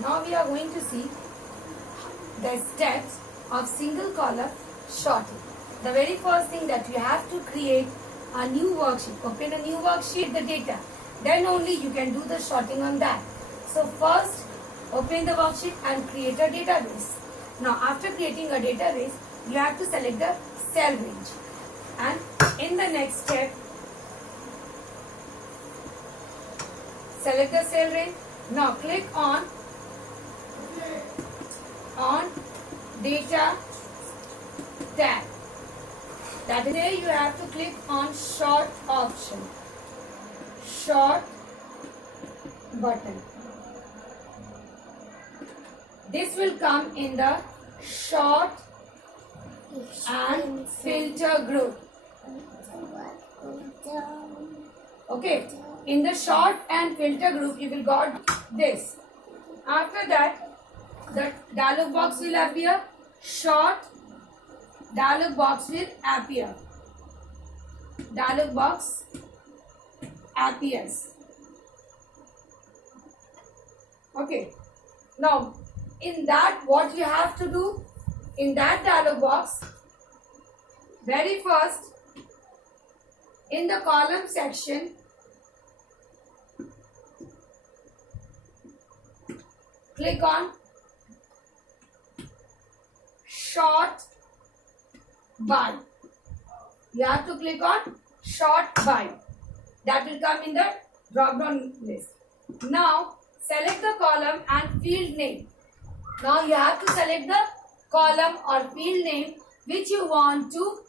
Now we are going to see the steps of single column sorting. The very first thing that you have to create a new worksheet. Open a new worksheet, the data. Then only you can do the sorting on that. So first, open the worksheet and create a database. Now after creating a database, you have to select the cell range. And in the next step, select the cell range. Now click on data tab. That is there you have to click on sort option. Sort button. This will come in the sort and filter group. Okay, in the sort and filter group you will got this. After that, the dialog box will appear. Sort dialog box will appear. Dialog box appears. Okay, now in that what you have to do, in that dialog box, very first in the column section, click on sort by. You have to click on sort by. That will come in the drop down list. Now select the column and field name. Now you have to select the column or field name which you want to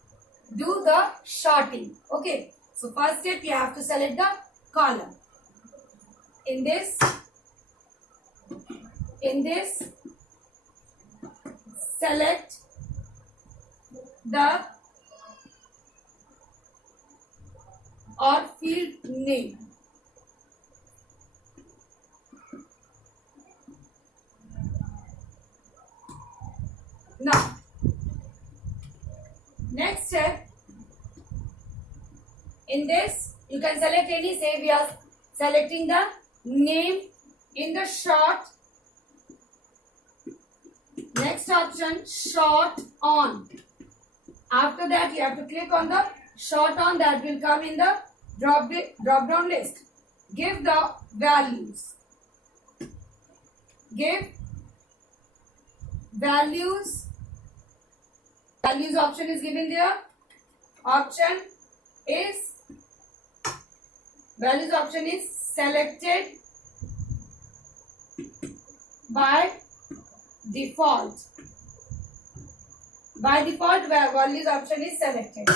do the sorting. Okay. So first step you have to select the column. In this select the or field name. Now next step, in this you can select any, say we are selecting the name in the sort. Next option, sort on. After that you have to click on the sort on, that will come in the drop down list. Give the values. Give values. Values option is given there. Values option is selected by default. By default, values option is selected.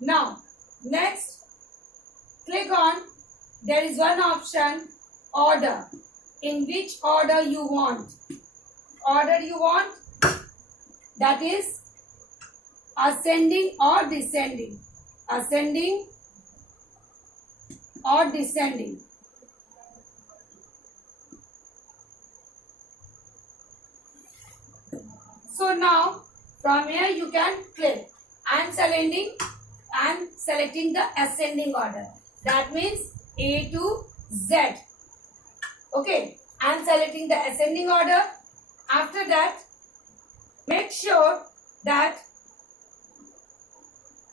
Now, next, click on, there is one option, order. In which order you want. Order you want, that is ascending or descending. Ascending or descending. So now from here you can click. I am selecting the ascending order. That means A to Z. Okay, I am selecting the ascending order. After that, make sure that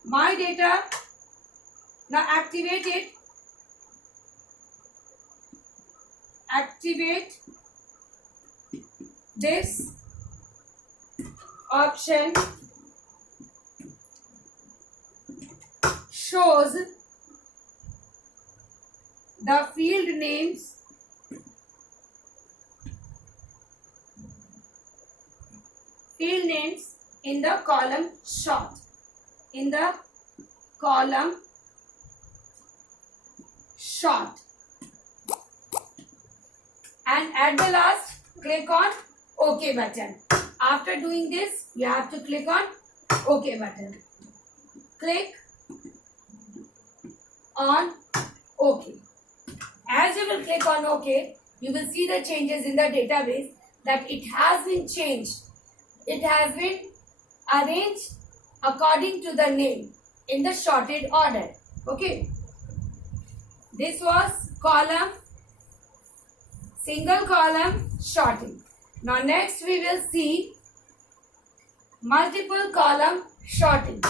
my data, now activate it. Activate this option shows the field names in the column sort. In the column sort. And at the last, click on OK button. After doing this, you have to click on OK button. Click on OK. As you will click on OK, you will see the changes in the database, that it has been changed. It has been arranged according to the name in the sorted order. Okay. This was column single column sorting. Now next we will see multiple column sorting.